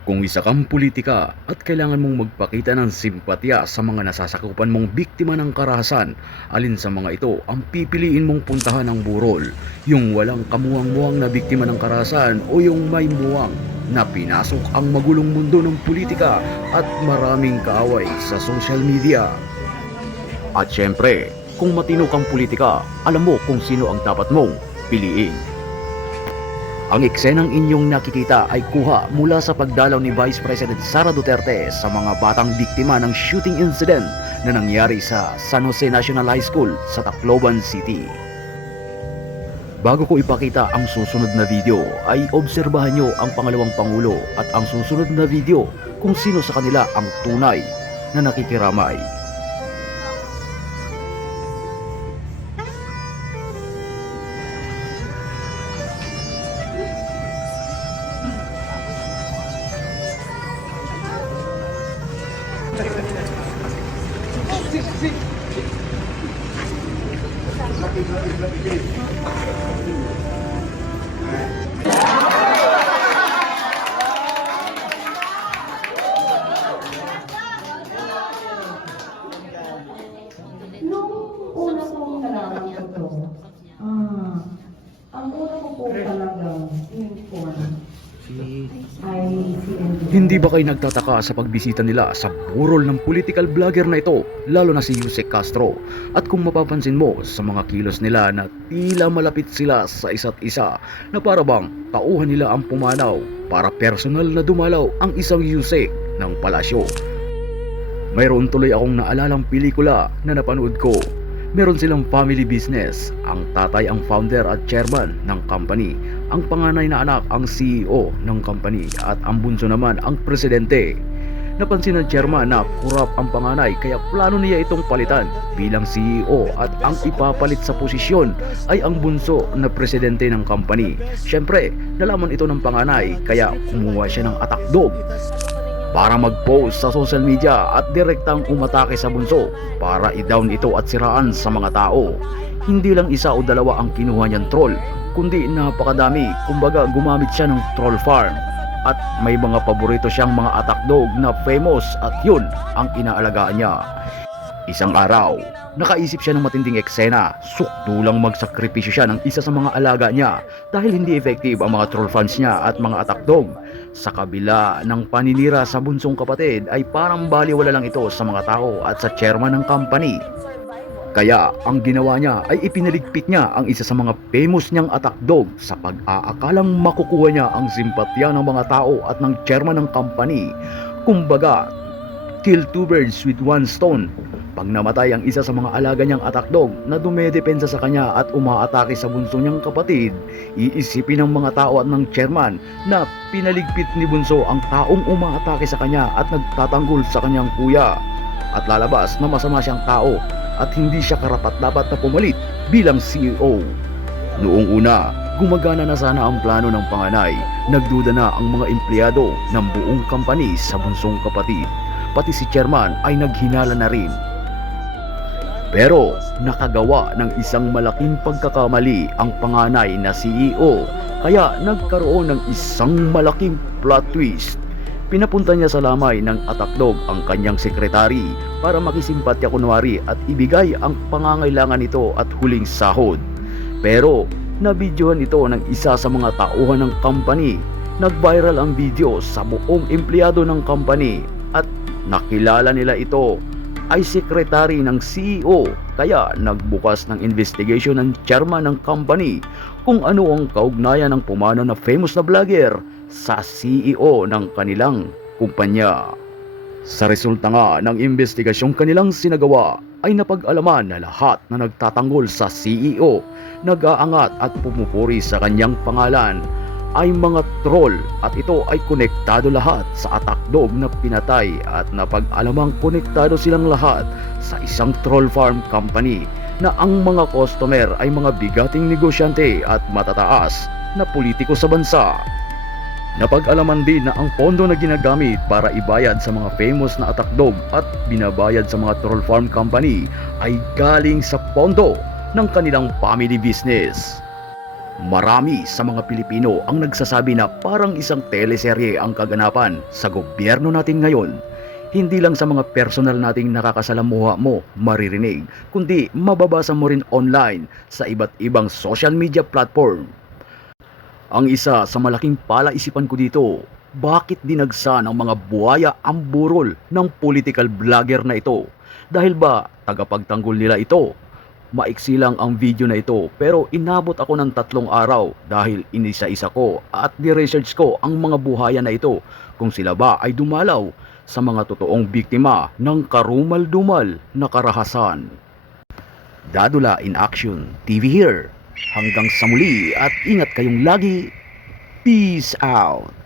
Kung isa kang politika at kailangan mong magpakita ng simpatya sa mga nasasakupan mong biktima ng karahasan, alin sa mga ito ang pipiliin mong puntahan ng burol? Yung walang kamuwang-muwang na biktima ng karahasan o yung may muwang na pinasok ang magulong mundo ng politika at maraming kaaway sa social media? At syempre, kung matino kang politika, alam mo kung sino ang dapat mong piliin. Ang eksenang inyong nakikita ay kuha mula sa pagdalaw ni Vice President Sara Duterte sa mga batang biktima ng shooting incident na nangyari sa San Jose National High School sa Tacloban City. Bago ko ipakita ang susunod na video, ay obserbahan nyo ang pangalawang pangulo at ang susunod na video kung sino sa kanila ang tunay na nakikiramay. Nung una kong nalaman ko to, ang una ko po talagang inform ay si Enzo. Hindi ba kayo nagtataka sa pagbisita nila sa burol ng political vlogger na ito, lalo na si Yusek Castro? At kung mapapansin mo sa mga kilos nila na tila malapit sila sa isa't isa, na para bang tauhan nila ang pumanaw para personal na dumalaw ang isang Yusek ng palasyo. Mayroon tuloy akong naalalang pelikula na napanood ko. Meron silang family business. Ang tatay ang founder at chairman ng company. Ang panganay na anak ang CEO ng company at ang bunso naman ang presidente. Napansin ng chairman na kurap ang panganay kaya plano niya itong palitan bilang CEO at ang ipapalit sa posisyon ay ang bunso na presidente ng company. Siyempre, nalaman ito ng panganay kaya kumuha siya ng attack dog para mag-post sa social media at direktang umatake sa bunso para i-down ito at siraan sa mga tao. Hindi lang isa o dalawa ang kinuha niyang troll, kundi napakadami. Kumbaga gumamit siya ng troll farm at may mga paborito siyang mga attack dog na famous at yun ang inaalagaan niya. Isang araw, nakaisip siya ng matinding eksena. Sukdulang magsakripisyo siya ng isa sa mga alaga niya dahil hindi effective ang mga troll fans niya at mga attack dog. Sa kabila ng paninira sa bunsong kapatid ay parang baliwala lang ito sa mga tao at sa chairman ng company. Kaya ang ginawa niya ay ipinaligpit niya ang isa sa mga famous niyang attack dog sa pag-aakalang makukuha niya ang simpatya ng mga tao at ng chairman ng company. Kumbaga, kill two birds with one stone. Pag namatay ang isa sa mga alaga niyang attack dog na dumedepensa sa kanya at umaatake sa bunso niyang kapatid, iisipin ng mga tao at ng chairman na pinaligpit ni bunso ang taong umaatake sa kanya at nagtatanggol sa kanyang kuya. At lalabas na masama siyang tao at hindi siya karapat-dapat na pumalit bilang CEO. Noong una, gumagana na sana ang plano ng panganay. Nagduda na ang mga empleyado ng buong company sa bunsong kapatid. Pati si chairman ay naghinala na rin. Pero nakagawa ng isang malaking pagkakamali ang panganay na CEO, kaya nagkaroon ng isang malaking plot twist. Pinapunta niya sa lamay ng attack dog ang kanyang sekretary para makisimpatya kunwari at ibigay ang pangangailangan nito at huling sahod. Pero nabidyohan ito ng isa sa mga tauhan ng company. Nag-viral ang video sa buong empleyado ng company at nakilala nila ito ay sekretary ng CEO, kaya nagbukas ng investigation ng chairman ng company kung ano ang kaugnayan ng pumanaw na famous na vlogger sa CEO ng kanilang kumpanya. Sa resulta nga ng investigasyong kanilang sinagawa ay napag-alaman na lahat na nagtatanggol sa CEO, nag-aangat at pumupuri sa kanyang pangalan ay mga troll at ito ay konektado lahat sa attack dog na pinatay at napag-alamang konektado silang lahat sa isang troll farm company na ang mga customer ay mga bigating negosyante at matataas na politiko sa bansa. Napag-alaman din na ang pondo na ginagamit para ibayad sa mga famous na attack dog at binabayad sa mga troll farm company ay galing sa pondo ng kanilang family business. Marami sa mga Pilipino ang nagsasabi na parang isang teleserye ang kaganapan sa gobyerno natin ngayon. Hindi lang sa mga personal nating nakakasalamuha mo maririnig, kundi mababasa mo rin online sa iba't ibang social media platform. Ang isa sa malaking palaisipan ko dito, bakit dinagsa ng mga buhaya ang burol ng political vlogger na ito? Dahil ba tagapagtanggol nila ito? Maiksi lang ang video na ito pero inabot ako ng 3 araw dahil inisa-isa ko at ni-research ko ang mga buhaya na ito kung sila ba ay dumalaw sa mga totoong biktima ng karumal-dumal na karahasan. Dadula in Action TV here. Hanggang sa muli at ingat kayong lagi. Peace out!